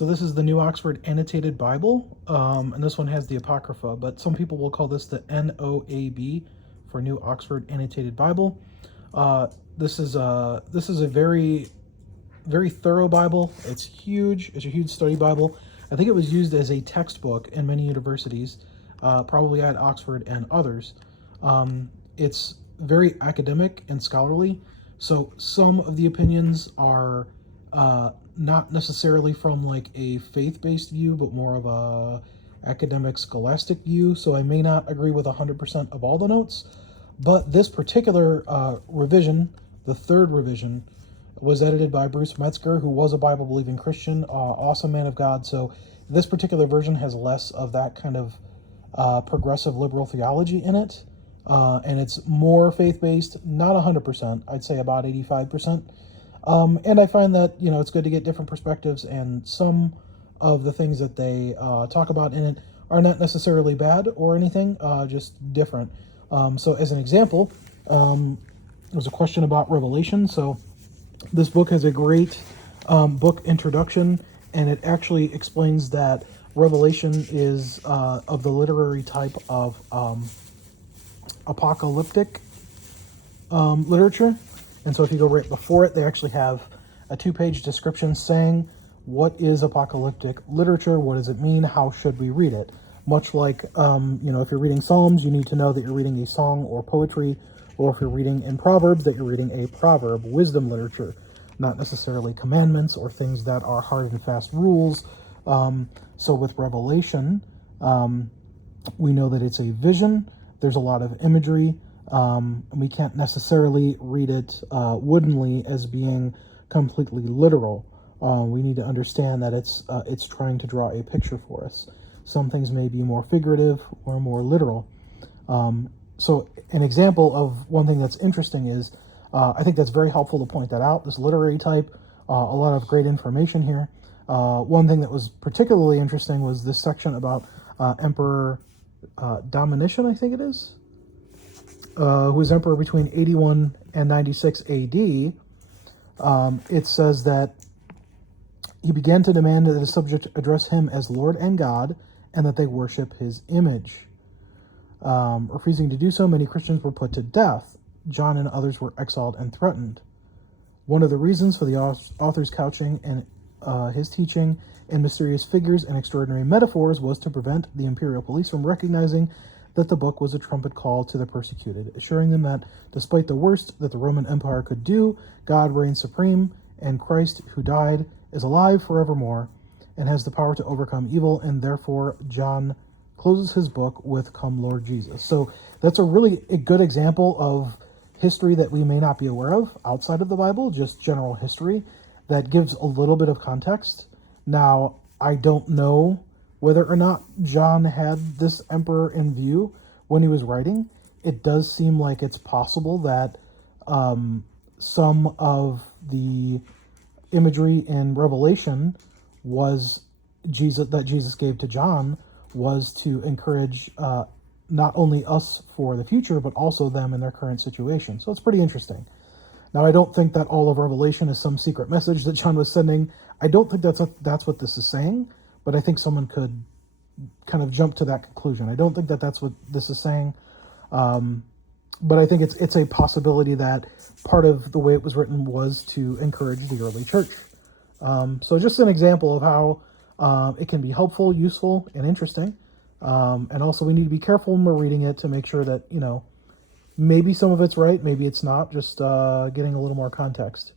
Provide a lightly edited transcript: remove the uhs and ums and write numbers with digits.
So this is the New Oxford Annotated Bible, and this one has the Apocrypha, but some people will call this the NOAB for New Oxford Annotated Bible. This is a very thorough Bible. It's huge. It's a huge study Bible. I think it was used as a textbook in many universities, probably at Oxford and others. It's very academic and scholarly, so some of the opinions are not necessarily from like a faith-based view, but more of a academic scholastic view. So I may not agree with 100% of all the notes, but this particular revision, the third revision, was edited by Bruce Metzger, who was a Bible-believing Christian, awesome man of God. So this particular version has less of that kind of progressive liberal theology in it, and it's more faith-based, not 100%, I'd say about 85%. And I find that, it's good to get different perspectives, and some of the things that they talk about in it are not necessarily bad or anything, just different. So as an example, there's a question about Revelation. So this book has a great book introduction, and it actually explains that Revelation is of the literary type of apocalyptic literature. And so if you go right before it, they actually have a 2-page description saying, what is apocalyptic literature? What does it mean? How should we read it? Much like, if you're reading Psalms, you need to know that you're reading a song or poetry, or if you're reading in Proverbs, that you're reading a proverb, wisdom literature, not necessarily commandments or things that are hard and fast rules. So with Revelation, we know that it's a vision. There's a lot of imagery. We can't necessarily read it woodenly as being completely literal. We need to understand that it's trying to draw a picture for us. Some things may be more figurative or more literal. So an example of one thing that's interesting is, I think that's very helpful to point that out, this literary type, a lot of great information here. One thing that was particularly interesting was this section about Emperor Domitian, I think it is, who was emperor between 81 and 96 AD. It says that he began to demand that the subject address him as Lord and God, and that they worship his image. Refusing to do so, many Christians were put to death. John and others were exiled and threatened. One of the reasons for the author's couching and his teaching in mysterious figures and extraordinary metaphors was to prevent the imperial police from recognizing that the book was a trumpet call to the persecuted, assuring them that despite the worst that the Roman Empire could do, God reigns supreme, and Christ, who died, is alive forevermore and has the power to overcome evil, and therefore John closes his book with "Come, Lord Jesus." So that's a good example of history that we may not be aware of outside of the Bible, just general history that gives a little bit of context. Now, I don't know whether or not John had this emperor in view when he was writing. It does seem like it's possible that some of the imagery in Revelation was Jesus gave to John was to encourage not only us for the future, but also them in their current situation. So it's pretty interesting. Now, I don't think that all of Revelation is some secret message that John was sending. I don't think that's what this is saying, but I think someone could kind of jump to that conclusion. I don't think that that's what this is saying, but I think it's a possibility that part of the way it was written was to encourage the early church. So just an example of how it can be helpful, useful, and interesting. And also we need to be careful when we're reading it to make sure that, maybe some of it's right, maybe it's not, just getting a little more context.